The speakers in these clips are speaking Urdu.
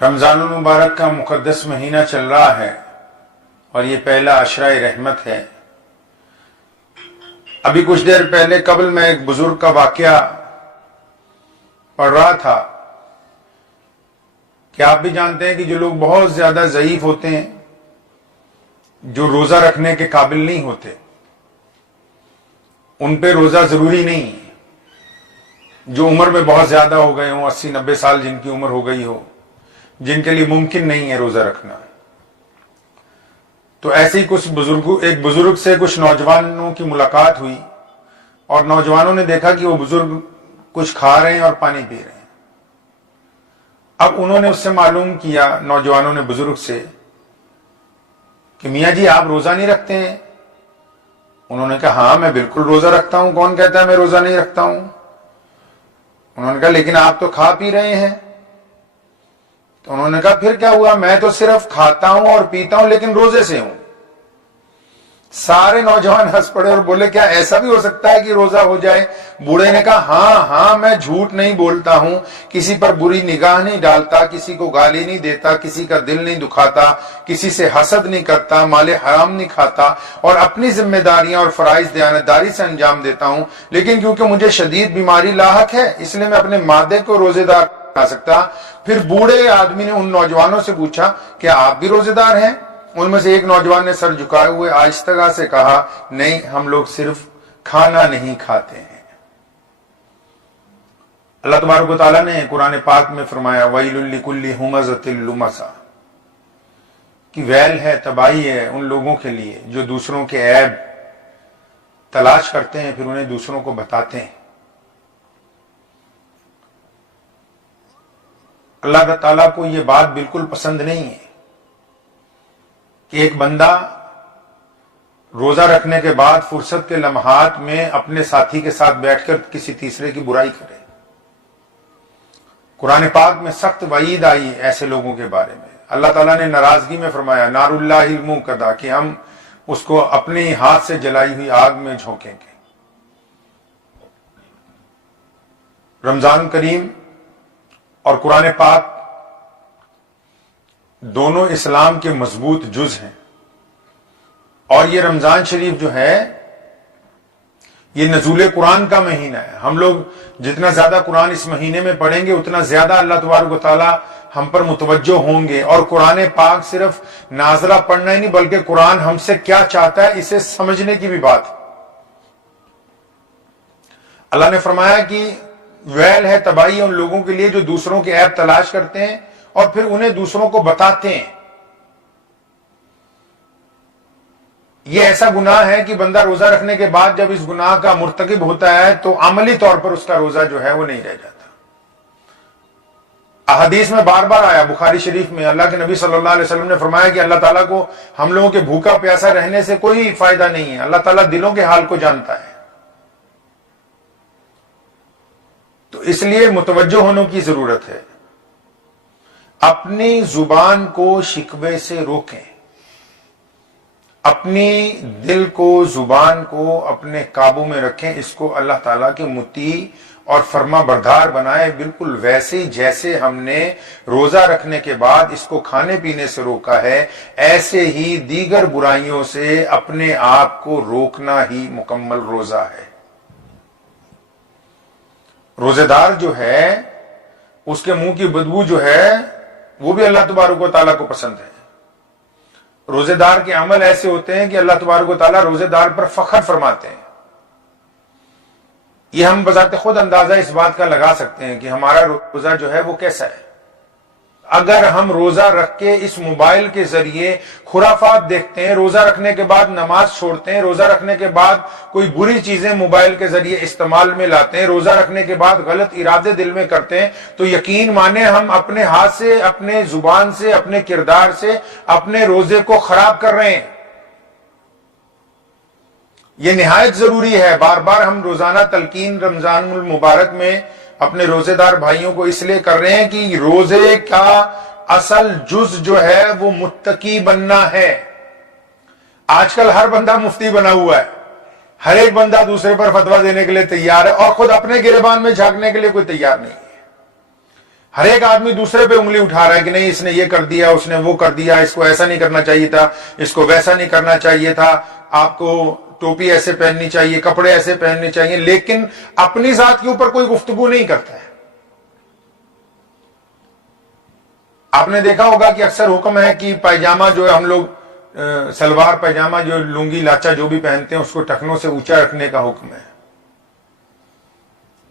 رمضان المبارک کا مقدس مہینہ چل رہا ہے اور یہ پہلا عشرہ رحمت ہے۔ ابھی کچھ دیر پہلے قبل میں ایک بزرگ کا واقعہ پڑھ رہا تھا کہ آپ بھی جانتے ہیں کہ جو لوگ بہت زیادہ ضعیف ہوتے ہیں، جو روزہ رکھنے کے قابل نہیں ہوتے، ان پہ روزہ ضروری نہیں ہے۔ جو عمر میں بہت زیادہ ہو گئے ہوں، 80-90 سال جن کی عمر ہو گئی ہو، جن کے لیے ممکن نہیں ہے روزہ رکھنا، تو ایسے ہی ایک بزرگ سے کچھ نوجوانوں کی ملاقات ہوئی اور نوجوانوں نے دیکھا کہ وہ بزرگ کچھ کھا رہے ہیں اور پانی پی رہے ہیں۔ اب انہوں نے اس سے معلوم کیا، نوجوانوں نے بزرگ سے، کہ میاں جی آپ روزہ نہیں رکھتے ہیں؟ انہوں نے کہا ہاں میں بالکل روزہ رکھتا ہوں، کون کہتا ہے میں روزہ نہیں رکھتا ہوں؟ انہوں نے کہا لیکن آپ تو کھا پی رہے ہیں۔ تو انہوں نے کہا پھر کیا ہوا، میں تو صرف کھاتا ہوں اور پیتا ہوں لیکن روزے سے ہوں۔ سارے نوجوان ہنس پڑے اور بولے کیا ایسا بھی ہو سکتا ہے کہ روزہ ہو جائے؟ بوڑھے نے کہا ہاں میں جھوٹ نہیں بولتا ہوں، کسی پر بری نگاہ نہیں ڈالتا، کسی کو گالی نہیں دیتا، کسی کا دل نہیں دکھاتا، کسی سے حسد نہیں کرتا، مال حرام نہیں کھاتا، اور اپنی ذمہ داریاں اور فرائض دیانتداری سے انجام دیتا ہوں، لیکن کیونکہ مجھے شدید بیماری لاحق ہے اس لیے میں اپنے معدے کو روزے دار بنا سکتا۔ پھر بوڑھے آدمی نے ان نوجوانوں سے پوچھا کیا آپ بھی روزے دار ہیں؟ ان میں سے ایک نوجوان نے سر جھکائے ہوئے آہستگی سے کہا نہیں، ہم لوگ صرف کھانا نہیں کھاتے ہیں۔ اللہ تبارک و تعالیٰ نے قرآن پاک میں فرمایا وَيْلٌ لِكُلِّ هُمَزَةٍ لُمَزَةٍ، کہ ویل ہے، تباہی ہے ان لوگوں کے لیے جو دوسروں کے عیب تلاش کرتے ہیں پھر انہیں دوسروں کو بتاتے ہیں۔ اللہ تعالیٰ کو یہ بات بالکل پسند نہیں ہے کہ ایک بندہ روزہ رکھنے کے بعد فرصت کے لمحات میں اپنے ساتھی کے ساتھ بیٹھ کر کسی تیسرے کی برائی کرے۔ قرآن پاک میں سخت وعید آئی ایسے لوگوں کے بارے میں۔ اللہ تعالیٰ نے ناراضگی میں فرمایا نار اللہ الموقدہ، کہ ہم اس کو اپنے ہاتھ سے جلائی ہوئی آگ میں جھونکیں گے۔ رمضان کریم اور قرآن پاک دونوں اسلام کے مضبوط جز ہیں، اور یہ رمضان شریف جو ہے یہ نزول قرآن کا مہینہ ہے۔ ہم لوگ جتنا زیادہ قرآن اس مہینے میں پڑھیں گے اتنا زیادہ اللہ تبارک و تعالی ہم پر متوجہ ہوں گے، اور قرآن پاک صرف نازلہ پڑھنا ہی نہیں بلکہ قرآن ہم سے کیا چاہتا ہے اسے سمجھنے کی بھی بات ہے۔ اللہ نے فرمایا کہ ویل ہے، تباہی ان لوگوں کے لیے جو دوسروں کے عیب تلاش کرتے ہیں اور پھر انہیں دوسروں کو بتاتے ہیں۔ یہ ایسا گناہ ہے کہ بندہ روزہ رکھنے کے بعد جب اس گناہ کا مرتکب ہوتا ہے تو عملی طور پر اس کا روزہ جو ہے وہ نہیں رہ جاتا۔ احادیث میں بار بار آیا، بخاری شریف میں اللہ کے نبی صلی اللہ علیہ وسلم نے فرمایا کہ اللہ تعالیٰ کو ہم لوگوں کے بھوکا پیاسا رہنے سے کوئی فائدہ نہیں ہے، اللہ تعالیٰ دلوں کے حال کو جانتا ہے۔ تو اس لیے متوجہ ہونے کی ضرورت ہے۔ اپنی زبان کو شکوے سے روکیں، اپنی دل کو، زبان کو اپنے قابو میں رکھیں، اس کو اللہ تعالیٰ کے مطیع اور فرما بردار بنائے، بالکل ویسے جیسے ہم نے روزہ رکھنے کے بعد اس کو کھانے پینے سے روکا ہے، ایسے ہی دیگر برائیوں سے اپنے آپ کو روکنا ہی مکمل روزہ ہے۔ روزہ دار جو ہے اس کے منہ کی بدبو جو ہے وہ بھی اللہ تبارک و تعالیٰ کو پسند ہے۔ روزے دار کے عمل ایسے ہوتے ہیں کہ اللہ تبارک و تعالیٰ روزے دار پر فخر فرماتے ہیں۔ یہ ہم بذات خود اندازہ اس بات کا لگا سکتے ہیں کہ ہمارا روزہ جو ہے وہ کیسا ہے۔ اگر ہم روزہ رکھ کے اس موبائل کے ذریعے خرافات دیکھتے ہیں، روزہ رکھنے کے بعد نماز چھوڑتے ہیں، روزہ رکھنے کے بعد کوئی بری چیزیں موبائل کے ذریعے استعمال میں لاتے ہیں، روزہ رکھنے کے بعد غلط ارادے دل میں کرتے ہیں، تو یقین مانیں ہم اپنے ہاتھ سے، اپنے زبان سے، اپنے کردار سے اپنے روزے کو خراب کر رہے ہیں۔ یہ نہایت ضروری ہے۔ بار بار ہم روزانہ تلقین رمضان المبارک میں اپنے روزے دار بھائیوں کو اس لیے کر رہے ہیں کہ روزے کا اصل جز جو ہے وہ متقی بننا ہے۔ آج کل ہر بندہ مفتی بنا ہوا ہے، ہر ایک بندہ دوسرے پر فتویٰ دینے کے لیے تیار ہے، اور خود اپنے گریبان میں جھانکنے کے لیے کوئی تیار نہیں ہے۔ ہر ایک آدمی دوسرے پہ انگلی اٹھا رہا ہے کہ نہیں اس نے یہ کر دیا، اس نے وہ کر دیا، اس کو ایسا نہیں کرنا چاہیے تھا، اس کو ویسا نہیں کرنا چاہیے تھا، آپ کو ٹوپی ایسے پہننی چاہیے، کپڑے ایسے پہننے چاہیے، لیکن اپنی ذات کے اوپر کوئی گفتگو نہیں کرتا ہے۔ آپ نے دیکھا ہوگا کہ اکثر حکم ہے کہ پائجامہ جو ہے ہم لوگ سلوار پائجامہ جو لنگی لاچا جو بھی پہنتے ہیں اس کو ٹخنوں سے اونچا رکھنے کا حکم ہے،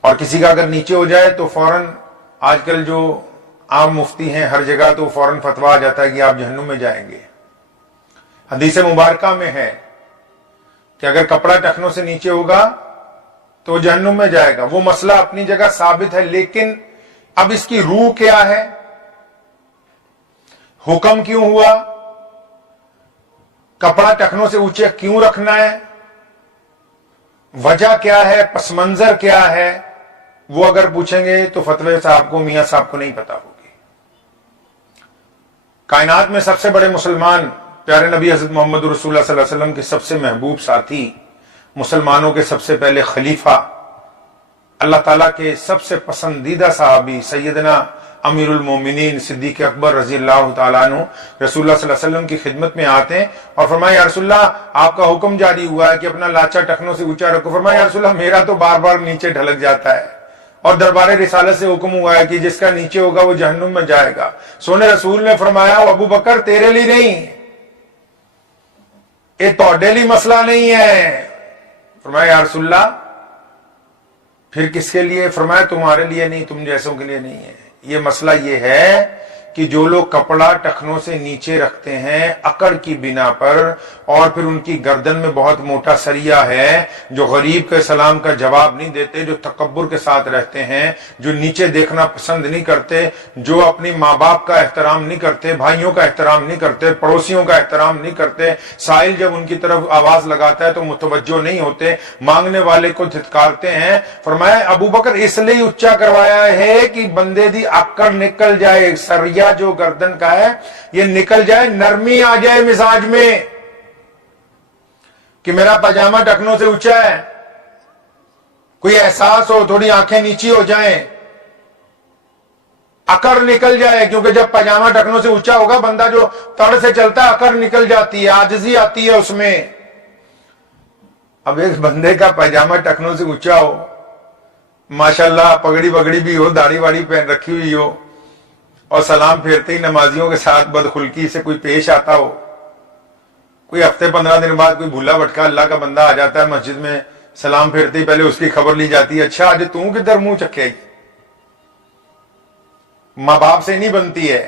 اور کسی کا اگر نیچے ہو جائے تو فوراً آج کل جو عام مفتی ہیں ہر جگہ تو فوراً فتویٰ آ جاتا ہے کہ آپ جہنم میں جائیں گے۔ حدیث مبارکہ میں ہے کہ اگر کپڑا ٹخنوں سے نیچے ہوگا تو جہنم میں جائے گا۔ وہ مسئلہ اپنی جگہ ثابت ہے، لیکن اب اس کی روح کیا ہے، حکم کیوں ہوا، کپڑا ٹخنوں سے اونچے کیوں رکھنا ہے، وجہ کیا ہے، پس منظر کیا ہے، وہ اگر پوچھیں گے تو فتوی صاحب کو، میاں صاحب کو نہیں پتا ہوگی۔ کائنات میں سب سے بڑے مسلمان پیارے نبی حضرت محمد رسول اللہ صلی اللہ علیہ وسلم کے سب سے محبوب ساتھی، مسلمانوں کے سب سے پہلے خلیفہ، اللہ تعالیٰ کے سب سے پسندیدہ صحابی سیدنا امیر المومنین صدیق اکبر رضی اللہ تعالیٰ عنہ رسول اللہ صلی اللہ علیہ وسلم کی خدمت میں آتے ہیں اور فرمایا یا رسول اللہ آپ کا حکم جاری ہوا ہے کہ اپنا لاچا ٹخنوں سے اونچا رکھو۔ فرمایا یا رسول اللہ میرا تو بار بار نیچے ڈھلک جاتا ہے، اور دربار رسالت سے حکم ہوا ہے کہ جس کا نیچے ہوگا وہ جہنم میں جائے گا۔ سونے رسول نے فرمایا ابو بکر تیرے لیے نہیں، یہ توڑے لیے مسئلہ نہیں ہے۔ فرمایا یا رسول اللہ پھر کس کے لیے؟ فرمایا تمہارے لیے نہیں، تم جیسوں کے لیے نہیں ہے۔ یہ مسئلہ یہ ہے کہ جو لوگ کپڑا ٹخنوں سے نیچے رکھتے ہیں اکڑ کی بنا پر، اور پھر ان کی گردن میں بہت موٹا سریا ہے، جو غریب کے سلام کا جواب نہیں دیتے، جو تکبر کے ساتھ رہتے ہیں، جو نیچے دیکھنا پسند نہیں کرتے، جو اپنی ماں باپ کا احترام نہیں کرتے، بھائیوں کا احترام نہیں کرتے، پڑوسیوں کا احترام نہیں کرتے، سائل جب ان کی طرف آواز لگاتا ہے تو متوجہ نہیں ہوتے، مانگنے والے کو دھتکارتے ہیں۔ فرمایا ابو بکر اس لیے اونچا کروایا ہے کہ بندے دی اکڑ نکل جائے، سریا جو گردن کا ہے یہ نکل جائے، نرمی آ جائے مزاج میں کہ میرا پاجامہ ٹخنوں سے اونچا ہے، کوئی احساس ہو، تھوڑی آنکھیں نیچی ہو جائیں، اکڑ نکل جائے، کیونکہ جب پاجامہ ٹخنوں سے اونچا ہوگا بندہ جو تڑ سے چلتا ہے اکڑ نکل جاتی ہے، عاجزی آتی ہے اس میں۔ اب ایک بندے کا پاجامہ ٹخنوں سے اونچا ہو، ماشاءاللہ پگڑی بگڑی بھی ہو، داڑھی واڑی پہن رکھی ہوئی ہو، اور سلام پھیرتے ہی نمازیوں کے ساتھ بدخلقی سے کوئی پیش آتا ہو، کوئی ہفتے 15 دن بعد کوئی بھولا بھٹکا اللہ کا بندہ آ جاتا ہے مسجد میں، سلام پھیرتے ہی پہلے اس کی خبر لی جاتی ہے، اچھا آج تم کدھر منہ چکے گی؟ ماں باپ سے نہیں بنتی ہے،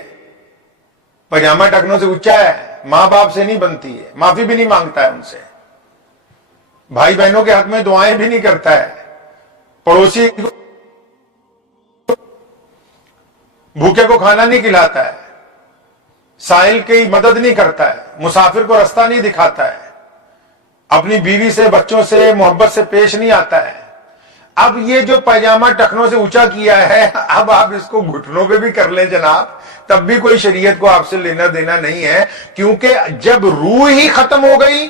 پاجامہ ٹخنوں سے اونچا ہے، ماں باپ سے نہیں بنتی ہے، معافی بھی نہیں مانگتا ہے ان سے، بھائی بہنوں کے حق میں دعائیں بھی نہیں کرتا ہے، پڑوسی بھوکے کو کھانا نہیں کھلاتا ہے، سائل کی مدد نہیں کرتا ہے، مسافر کو راستہ نہیں دکھاتا ہے، اپنی بیوی سے بچوں سے محبت سے پیش نہیں آتا ہے۔ اب یہ جو پاجامہ ٹخنوں سے اونچا کیا ہے، اب آپ اس کو گھٹنوں پہ بھی کر لیں جناب، تب بھی کوئی شریعت کو آپ سے لینا دینا نہیں ہے، کیونکہ جب روح ہی ختم ہو گئی،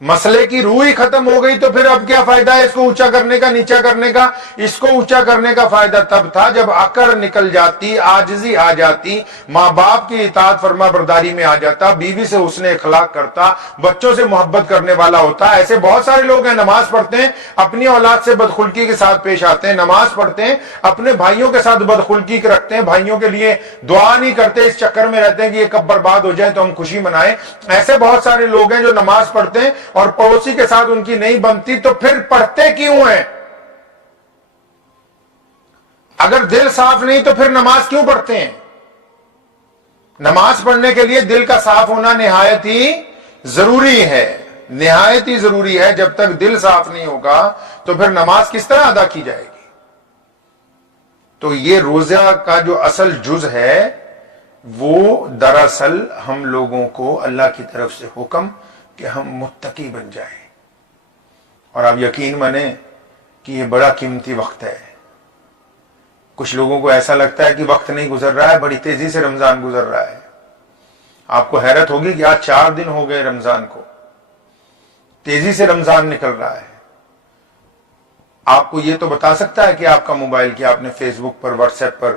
مسئلے کی روح ہی ختم ہو گئی، تو پھر اب کیا فائدہ ہے اس کو اونچا کرنے کا، نیچا کرنے کا؟ اس کو اونچا کرنے کا فائدہ تب تھا جب اکڑ نکل جاتی، عاجزی آ جاتی، ماں باپ کی اطاعت فرما برداری میں آ جاتا، بیوی سے حسن اخلاق کرتا، بچوں سے محبت کرنے والا ہوتا۔ ایسے بہت سارے لوگ ہیں نماز پڑھتے ہیں اپنی اولاد سے بدخلقی کے ساتھ پیش آتے ہیں، نماز پڑھتے ہیں اپنے بھائیوں کے ساتھ بدخلقی رکھتے ہیں، بھائیوں کے لیے دعا نہیں کرتے، اس چکر میں رہتے ہیں کہ یہ کب برباد ہو جائے تو ہم خوشی منائیں۔ ایسے بہت سارے لوگ ہیں جو نماز پڑھتے ہیں اور پڑوسی کے ساتھ ان کی نہیں بنتی، تو پھر پڑھتے کیوں ہیں؟ اگر دل صاف نہیں تو پھر نماز کیوں پڑھتے ہیں؟ نماز پڑھنے کے لیے دل کا صاف ہونا نہایت ہی ضروری ہے، نہایت ہی ضروری ہے۔ جب تک دل صاف نہیں ہوگا تو پھر نماز کس طرح ادا کی جائے گی؟ تو یہ روزہ کا جو اصل جز ہے وہ دراصل ہم لوگوں کو اللہ کی طرف سے حکم کہ ہم متقی بن جائیں، اور آپ یقین مانیں کہ یہ بڑا قیمتی وقت ہے۔ کچھ لوگوں کو ایسا لگتا ہے کہ وقت نہیں گزر رہا ہے، بڑی تیزی سے رمضان گزر رہا ہے۔ آپ کو حیرت ہوگی کہ آج 4 دن ہو گئے رمضان کو، تیزی سے رمضان نکل رہا ہے۔ آپ کو یہ تو بتا سکتا ہے کہ آپ کا موبائل، کہ آپ نے فیس بک پر، واٹس ایپ پر